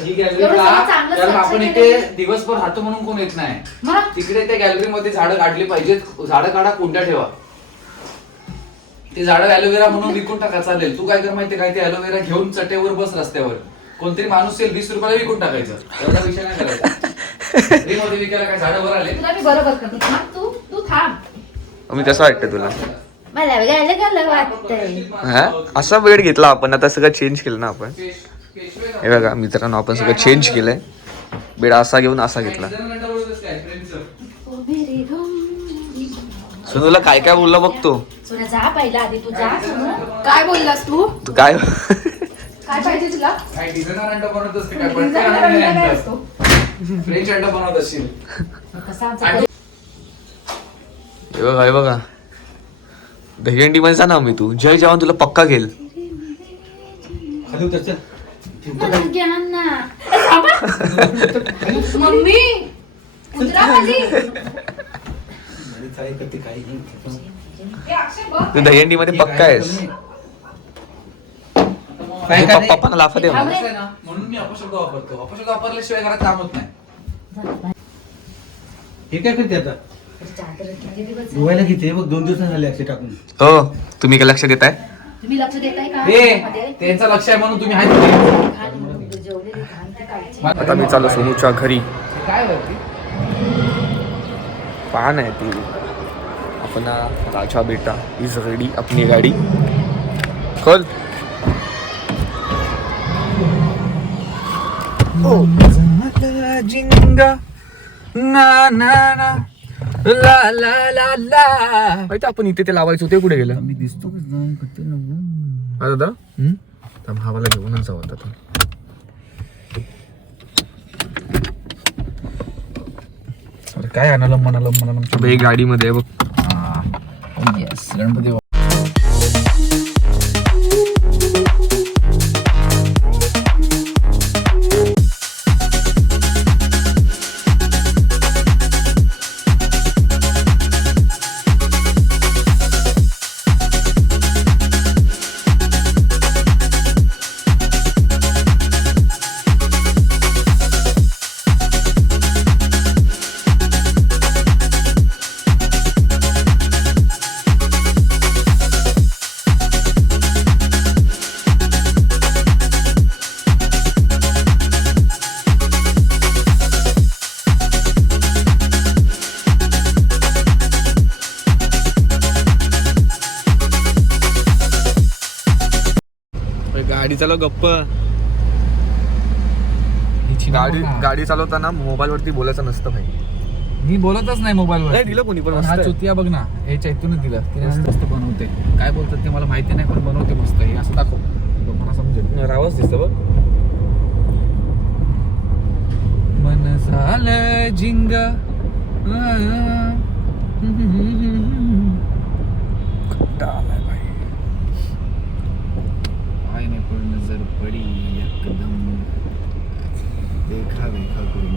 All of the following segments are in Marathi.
कारण आपण इथे दिवसभर राहतो म्हणून कोण येत नाही. तिकडे त्या गॅलरी मध्ये झाडं काढली पाहिजेत. झाडं काढा, कोणत्या ठेवा. ते झाडं ॲलोवेरा म्हणून विकून टाका, चालेल. तू काय कर माहितीये काय, ते ॲलोवेरा घेऊन चटेवर बस रस्त्यावर. कोणतरी माणूस येईल 20 रुपयाला विकून टाकायचं. एवढा विषय नाही करायचा. फ्री मध्ये विकायला काय झाडं वर आले. तुला मी बरोबर करतो. तू थांब. मी तसं वाटतं तुला मला वेगळं वाटतंय. हा असा वेळ घेतला आपण, आता सगळं चेंज केलं ना आपण. हे बघा मित्रांनो, आपण सगळं चेंज केलंय. बेड असा घेऊन असा घेतला. सुनूला काय काय बोलला बघतो. सुना जा पहिला आधी, तू जा. काय बोललास तू काय काय पाहिजे तुला. काय डिझायनर अंडा बनवत असते काय, फ्रेंच अंडा बनवत असशील. हे बघा दहीहंडी मध्ये ना मी, तू जय जवान तुला पक्का घेईल. मम्मी तू दहीहंडी मध्ये पक्का आहेस. पप्पांना लाफा दे म्हणून मी अपशब्द वापरतो. अपशब्द वापरल्याशिवाय घरात काम होत नाही. हे काय करते आता धुवायला किती बघ 2 दिवस झाले अक्षय टाकून. हो तुम्ही काय लक्ष देताय. तुम्ही लक्ष देताय का. त्यांचं लक्ष आहे म्हणून तुम्ही आता मी चाललो सोनूच्या घरी. काय पहा नाही ती अपना राजा बेटा इज रेडी अपनी गाड़ी खोल. जिंगा ना ना ना ला ला ला ला. माहिती आपण इथे ते लावायचो, ते कुठे गेलं. मी दिसतो दादा हवाला घेऊनच जाऊ आता. काय अनलम म्हणालम ही गाडीमध्ये आहे बघ. येस गणपती. गाडी चालव गप्प. गाडी चालवताना मोबाईल वरती बोलायचं नसतं भाई. मी बोलतच नाही मोबाईलवर. दिलं कोणी पण. हा चुतिया बघ ना, याच्या इथूनच दिलं. तिने मस्त बनवते. काय बोलतात ते मला माहिती नाही, पण बनवते मस्त. हे असं दाखव, लोकांना समजेल. आवाज दिसतो बघ. मन झालं जिंग आय ने पर नजर पड़ी एकदम देखा देखा कोई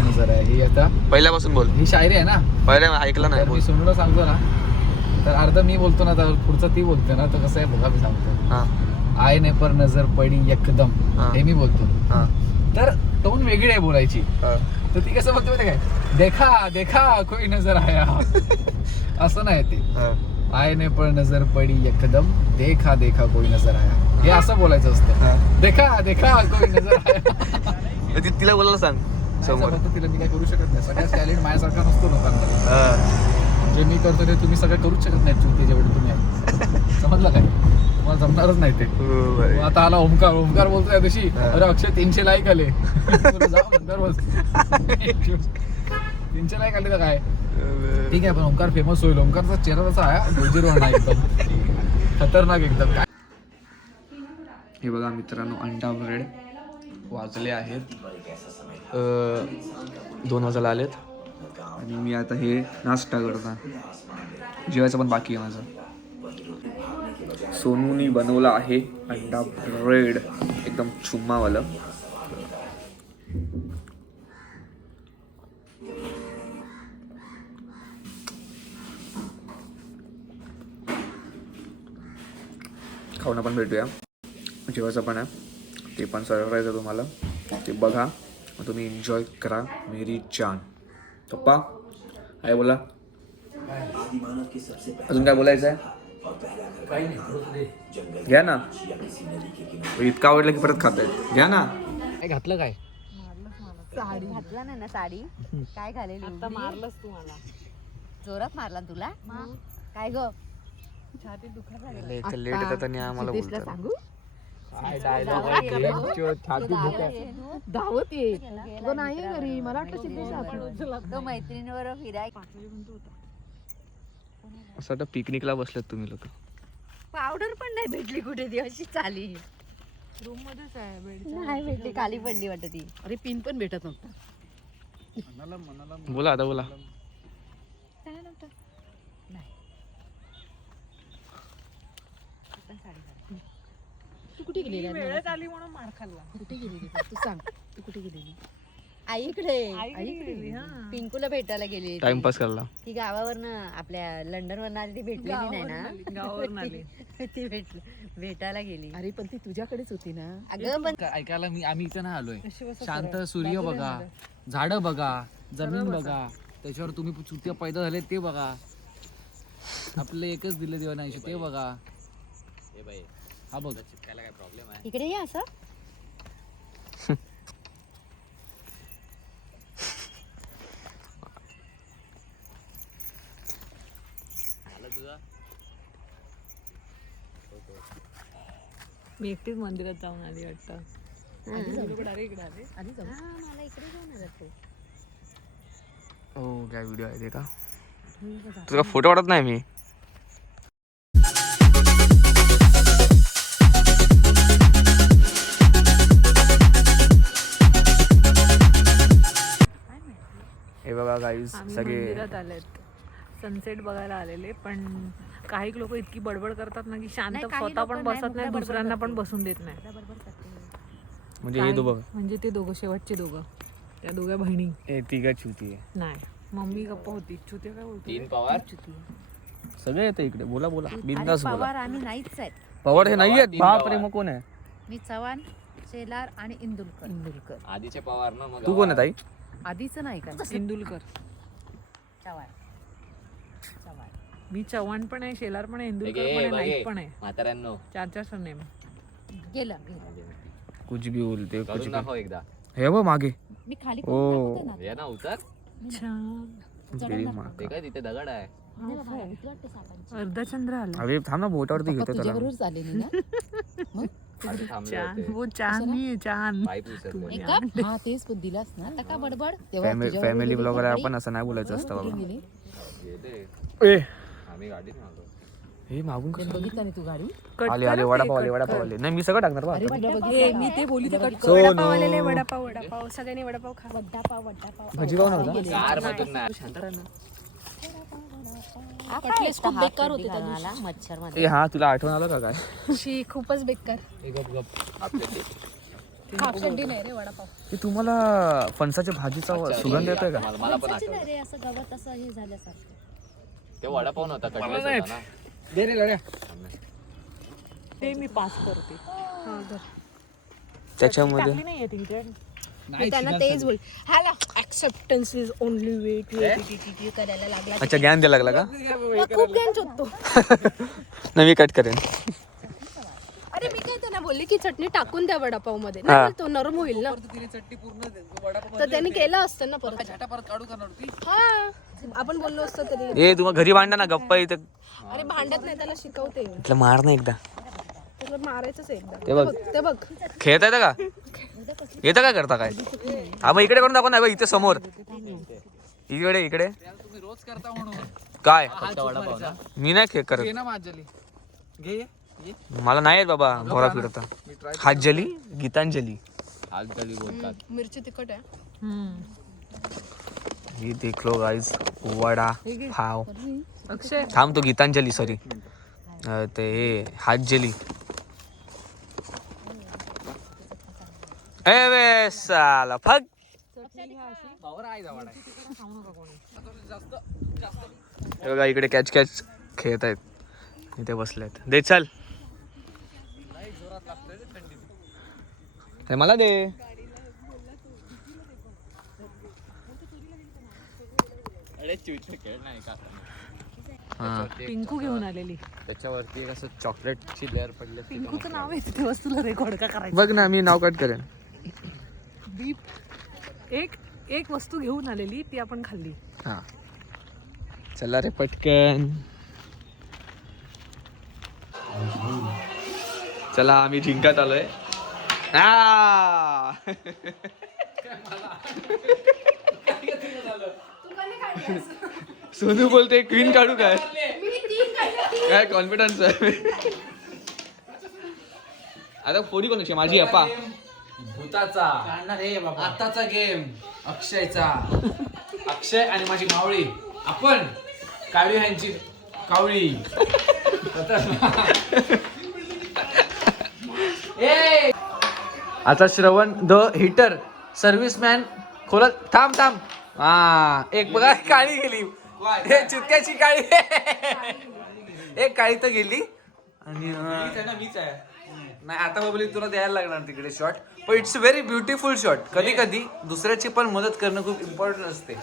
नजर आहे. ही आता पहिल्यापासून बोल. ही शायरी आहे ना. पहिल्या ऐकलं नाही. मी सोनूला सांगतो ना, तर अर्ध मी बोलतो ना, तर पुढचं ती बोलते ना, तर कसं आहे बघा. मी सांगतो आय ने पर नजर पडी एकदम, हे मी बोलतो. तर टोन वेगळी आहे बोलायची. तर ती कसं बघते माहिती काय, देखा देखा कोई नजर आया असं नाही ते. आय ने पर नजर पडी एकदम, देखा देखा कोई नजर आया, हे असं बोलायचं असतं. देखा देखा कोई नजर आया. तिला बोलायला सांग समोर. तिला मी काय करू शकत नाही. सगळ्याच टॅलेंट माझ्यासारखा नसतो लोकांमध्ये. जे मी करतो ते तुम्ही सगळं करूच शकत नाही. चुकी जेवढे तुम्ही आहे, समजलं काय. तुम्हाला जमणारच नाही ते. आता आला ओमकार. ओमकार बोलतो त्या दिवशी, अरे अक्षय 300 लाईक आले. 300 लाईक आले तर काय ठीक आहे, पण ओमकार फेमस होईल. ओमकारचा चेहरा तसा आहे, गोजीरवाणा एकदम खतरनाक एकदम. काय हे बघा मित्रांनो, अंडा ब्रेड वाजले आहेत 2 वाजायला आलेत. आणि मी आता हे नाश्ता करता. जेवायचं पण बाकी आहे माझं. सोनूनी बनवलं आहे अंडा ब्रेड, एकदम चुम्मावालं. खाऊन पण भेटूया. जेवायचं पण आहे, ते पण सरप्राईज आहे तुम्हाला. ते बघा, मग तुम्ही एन्जॉय करा. मेरी जान. पप्पा काय बोला, अजून काय बोलायचं आहे? घ्या ना, इतकं आवडलं की परत खाताय. घ्या ना. काय घातलं काय? घातला नाही ना साडी, काय घालेली? आता मारलंस तू मला, जोरात मारला तुला. काय ग लेट येतात आणि आम्हाला बोलतात. सांगू धावत ये तो नाही घरी. मला वाटलं सिद्धेश तो मैत्रिणीवर फिराय. असं वाटतं पिकनिकला बसलेत तुम्ही लोक. पावडर पण नाही भेटली कुठे ती, अशी चाली. रूम मध्येच आहे बेड. नाही भेटली, खाली पडली वाटत ती. अरे पिन पण भेटत नव्हता. बोला आता बोला. तू कुठे गेलेली? वेळेत आली म्हणून मार खाल्ला. कुठे गेलेली तू सांग. तू कुठे गेलेली? आईकडे आईकडे. पिंकूला भेटायला गेली. टाइमपास करला. ती गावावरनं आपल्या लंडन वरनं आली, ती भेटलेली नाही ना. गावावरून आली. ती भेटायला गेली. अरे पण ती तुझ्याकडेच होती ना. अगं पण ऐकायला आम्ही इथं नाही आलोय. शांत सूर्य बघा, झाडं बघा, जमीन बघा, त्याच्यावर तुम्ही चुत्या पैदा झाले ते बघा, आपलं एकच दिलं देवाने आयुष्य ते बघा. हा बघ, इकडे ये असं. मी एकटीच मंदिरात जाऊन आली वाटतं. अरे इकडे आले. आधी जाऊ. मला इकडे जाणार तू. हो काय व्हिडिओ आहे ते का? तुझा फोटो काढत नाही मी. हे बघा गाईज आम्ही सगळे मंदिरात आलेत, सनसेट बघायला आलेले. पण काही लोक इतकी बडबड करतात ना की शांत नाही, काही स्वतः लोकं पण नाही, बसत नाही, बडबड दुसऱ्यांना पण करते. बसून देत नाही. म्हणजे हे दो बघ, म्हणजे ते दोघं, शेवटचे दोघं, त्या दोघ्या बहिणी. हे तिघाची होती. नाही, मम्मी गप्प होती. चुत्या काय बोलतो? 3 पवार सगळे येते इकडे. बोला बोला, बिंदास बोला. पवार आम्ही नाहीच आहेत. पवार हे नाही आहेत. बाप रे, मग कोण आहे? मी चव्हाण, शेलार आणि इंदुलकर. आधीचे पवार ना. मग तू कोण आहे ताई? आधीच नाही का? इंदुलकर. चव्हाण. मी चव्हाण पण आहे, शेलार पण आहे, इंदुलकर पण आहे, नाईक पण आहे. म्हाताऱ्यांनो 4 सरनेम. गेलं. कुछ भी बोलते कुछ भी. दाखव एकदा. हे बघ मागे. मी खाली ओ या ना, उतर. छान. Very मागे. ते काय तिथे दगड आहे. अर्धचंद्र आला. अरे थांब ना, बोटावरती घेतो त्याला. तुझ्याबरोबरच आलेली ना. आधी थांबले चान, होते. वो चान नाही आहे, चान. पाईप उचलले. हा तेच पण दिलास ना. आता का बडबड तेव्हा फॅमिली ब्लॉगर आहे आपण, असं नाही बोलायचं असतं बाबा. गेली. गेले. ए आम्ही गाडीत आलो. हे मागून कसं बघितलं नाही तू गाडी. कट आले कर आले ते, वडापाव आले कट वडापाव कर. आले. नाही मी सगळं टाकणार बा. अरे तुला ए, बघितलं. मी ते बोलली ते कट कर. सोनू. वडापाव आलेले, वडापाव, वडापाव. सगळ्यांनी वडापाव खा. भजी पाव नव्हता. कार मधून नाही. कटलेस खूप बेकार होते त्या मला दिवशी. मच्छर मध्ये. ए हा, तुला आठवण आलं का काय? शी खूपच बेकार. हे गप गप आपल्या हाफशंडी नाही रे वडापाव. ते तुम्हाला फणसाच्या भाजीचा सुगंध येतोय का? मला पण आठवलं. रे असं गवत असं हे झाल्यासारखं. ते वडापाव नव्हता, कटलेस होता ना. दे रे लढ्या. ते मी पास करते. हा, धर. त्याच्यामध्ये टाकली नाहीये तिथे. त्यांना तेच बोल. हाला acceptance is only way to करायला लागला. अच्छा, ज्ञान द्यायला लागला का? मग खूप ज्ञान शोधतो. नाही मी कट करेन. अरे मी काय त्यांना बोलली की चटणी टाकून द्या वडापाव मध्ये. हा. तो नरम होईल ना. चट्टी पूर्ण वडापाव तर त्यांनी केलं असतं ना परत. छाटा परत काढू करणार होती. हा आपण बोललो असतो तरी. ए तुम्हाला घरी भांडा ना, गप्पा इथे. अरे भांडत नाही, त्याला शिकवते. इथलं मार ना एकदा. त्याला मारायचंच आहे एकदा. ते बघ. ते बघ. खेळता येतं का? येतं काय करता काय? हा मग इकडे करून दाखव ना. बघ इथे समोर. इकडे इकडे. तुम्ही रोज करता म्हणून. काय वडापाव ना. मी नाही खेळ करत. घे ना माझ्याली. घे ये. मला नाही येत बाबा भोरा फिरता. हातजली गीतांजली. आजकाली बोलतात. मिरची तिखट आहे. ही देख लो गाईज, वडा पाव. अक्षय, थांब, तो गीतांजली सॉरी, ते हे हातजली. ए वे साला फक. हे बघा इकडे कॅच कॅच खेळत आहेत, इथे बसलेत. दे चल, हे मला दे. हा पिंकू घेऊन आलेली. त्याच्यावरती एक असं चॉकलेटची लेअर पडली. पिंकूचं नाव आहे तेव्हाच तुला रेकॉर्ड का करायचं. बघ ना, मी नाव कट करेन. बीप एक वस्तू घेऊन आलेली ती आपण खाल्ली. हा चला रे पटकन. चला आम्ही जिंकत आलोय. सोनू बोलते क्वीन काढू काय. काय कॉन्फिडन्स आहे. आता फोडी कोणाची माझी अप्पा. भूताचा आताचा गेम अक्षयचा. अक्षय आणि माझी मावळी आपण काळी ह्यांची कावळी. आता श्रवण द हिटर सर्व्हिसमॅन खोलत. थांब थांब. हा एक बघा काळी गेली. हे चित्त्याची काळी. एक काळी तर गेली. आणि मीच आहे. नाही आता बबली तुला द्यायला लागणार तिकडे शॉट. पण इट्स व्हेरी ब्युटिफुल शॉट. कधी कधी दुसऱ्याची पण मदत करणं खूप इम्पॉर्टंट असते.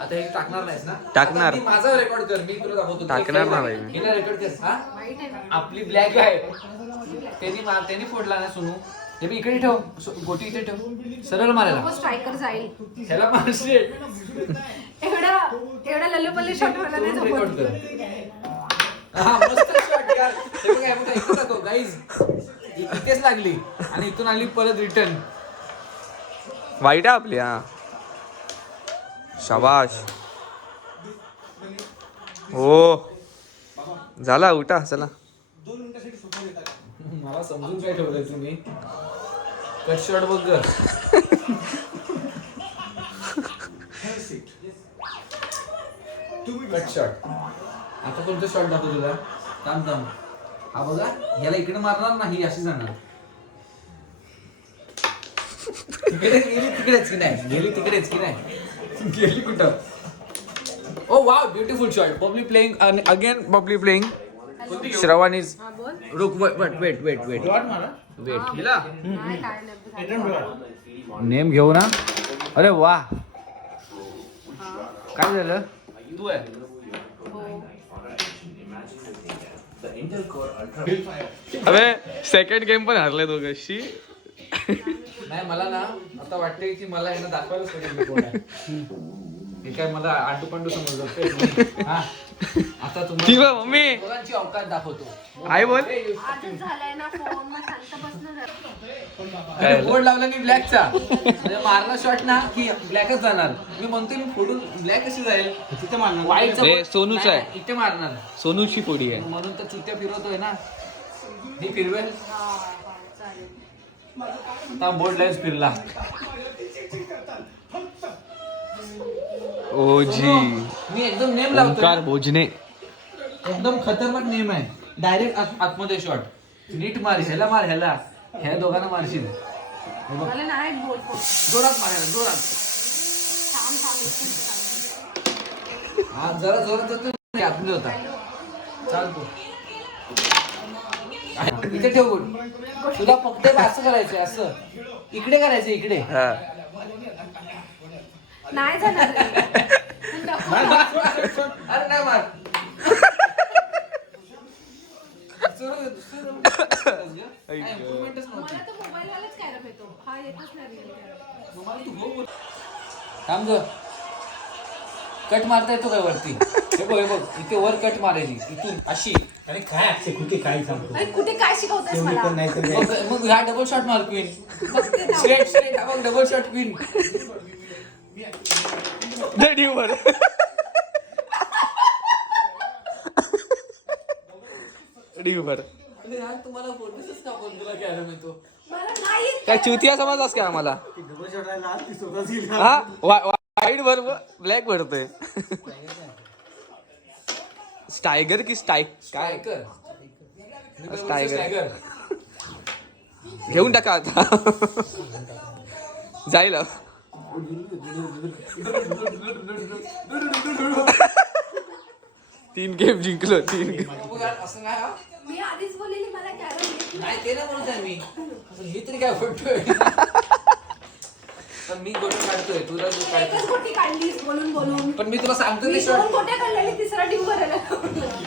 आता हे टाकणार नाहीस ना. टाकणार. आता मी माझा रेकॉर्ड कर. मी तुला दाखवतो. टाकणार ना बाई. हिला रेकॉर्ड कर. हा आपली ब्लॅक आहे. त्यांनी फोडला ना सोनू. हे बी इकडे ठेव. गोटी इथे ठेव. सरळ मारायला. स्ट्रायकर जाईल. ह्याला मारशील. एवढा लल्लपल्ले शॉट मला नाही जमत. रेकॉर्ड कर. हा मस्त शॉट यार. हे बघा हे बघा इकडे दाखव गाईज. इथेच लागली आणि इथून आली परत रिटर्न. वाईट आहे आपली. हा शाबाश. हो झाला उठा चला. मला समजून काय ठेवलंय तुम्ही. कट शॉट बघ ग. Cut shot. आता कोणतं शॉट दाखव तुला. थांब थांब. हा बघा ह्याला इकडे मारणार नाही अशी जाणार. गेली तिकडेच की नाही. गेली तिकडेच की नाही. गेली कुठं. Oh wow beautiful shot. Babli playing again. Babli playing. Shravan is रुक वेट हिला नेम घेऊ ना. अरे वा काय झालं. तू आहे. अबे सेकंड गेम पण हरले दोघांशी. नाही मला ना आता वाटतंय की मला यांना दाखवायलाच पाहिजे मी कोण आहे. हे काय मला आंटू पांडू समजत. हा आता ती बघ मम्मी दोघांची अवकाश दाखवतो. आई बोल. आजच झालाय ना फोन. मग शांत बसणं जरा. अरे बोर्ड लावला मी ब्लॅकचा. म्हणजे मारला शॉट ना की ब्लॅकच जाणार. मी म्हणतोय मी फोडून ब्लॅक कशी जाईल. तिथे मारणार. हे सोनूच आहे. इथे मारणार सोनूची फोडी आहे. म्हणून तर चुत्या फिरवतोय ना. मी फिरवेल. आता बोर्ड लाईन्स फिरला. ओजी मी एकदम नेम ओंकार लावतो. भोजने. एकदम खतरनाक नेम आहे. डायरेक्ट आतमध्ये शॉट. नीट मार. ह्याला मार. ह्या दोघांना मारशील. हे बघ. मला नाही बोल. जोरात मारायला जोरात. हा जरा जोरात जातो. आतमध्ये होता. चालतो. इथे ठेव बोट. तुला फक्त असं करायचंय. असं इकडे करायचं. इकडे हा नाही जाणार रे. अरे नाही मार. इम्प्रुव्हमेंटच नव्हती. मला तर मोबाईलवालाच कॅरम येतो. हा येतच नाही. थांब ग. कट मारता येतो काय वरती. हे बघ इथे वर कट मारायची इथून अशी. अरे काय अक्षय कुठे काय सांगतो. अरे कुठे काय शिकवतेस मला. नाही तर मग हा डबल शॉट मार क्वीन. स्ट्रेट हा बघ डबल शॉट क्वीन. वर यार तुम्हाला फोटोच का बोल. तुला कॅरम येतो. मला नाही येत. काय चुतिया समजलास का आम्हाला. डबल शॉट राहिला ती स्वतःच गेली. हा वाईट वर ब्लॅक भरतोय. स्टायगर की स्टाईक काय कर. टायगर घेऊन टाका आता. जाईल. तीन गेम जिंकलो. 3 गेम. असं नाही. मी आधीच बोललेली मला कॅरम येत नाही ते ना बोलतोय मी. हे तरी काय फोटो. तर मी गोटी काढतोय तुला एकच गोटी काढलीस बोलून बोलून पण मी तुला सांगतो मी दोन गोट्या काढलेली तिसरा टीम भरायला